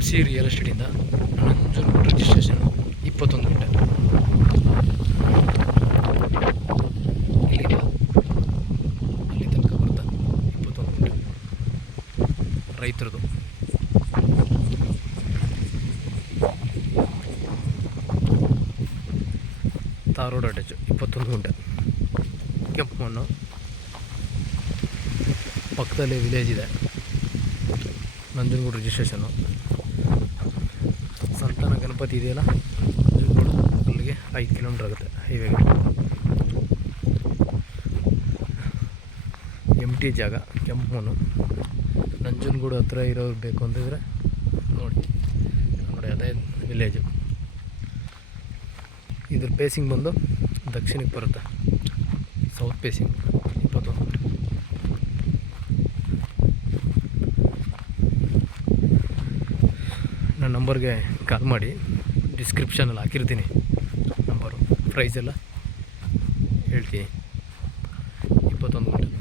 Vamshi real ಎಸ್ಟೇಟಿಂದ Nanjangud registration 21 ಗುಂಟೆ. ಇಲ್ಲಿಂದ ಅಲ್ಲಿ ತನಕ ಬರ್ತಾ 21 ಗುಂಟೆ ರೈತರದು. ತಾರ್ ರೋಡ್ ಅಟ್ಯಾಚು 21 ಗುಂಟೆ. ಕೆಂಪು ಮಣ್ಣು, ಪಕ್ಕದಲ್ಲೇ ವಿಲೇಜ್ ಇದೆ. ನಂಜನಗೂಡು ರಿಜಿಸ್ಟ್ರೇಷನ್ನು. ಸಂತಾನ ಗಣಪತಿ ಇದೆಯಲ್ಲ ನಂಜನಗೂಡು, ಅಲ್ಲಿಗೆ 5 ಕಿಲೋಮೀಟ್ರ್ ಆಗುತ್ತೆ ಹೈವೇಗೆ. ಎಂಟಿ ಜಾಗ, ಕೆಂಪು ಮಣ್ಣು. ನಂಜನಗೂಡು ಹತ್ರ ಇರೋರು ಬೇಕು ಅಂತಿದ್ರೆ ನೋಡಿ ಅದೇ ವಿಲೇಜು. ಇದ್ರ ಪೇಸಿಂಗ್ ಬಂದು ದಕ್ಷಿಣಕ್ಕೆ ಬರುತ್ತೆ, ಸೌತ್ ಪೇಸಿಂಗ್ 21 ಗುಂಟೆ. ನನ್ನ ನಂಬರ್ಗೆ ಕಾಲ್ ಮಾಡಿ, ಡಿಸ್ಕ್ರಿಪ್ಷನಲ್ಲಿ ಹಾಕಿರ್ತೀನಿ ನಂಬರು, ಪ್ರೈಸ್ ಎಲ್ಲ ಹೇಳ್ತೀನಿ. 21 ಗುಂಟೆ.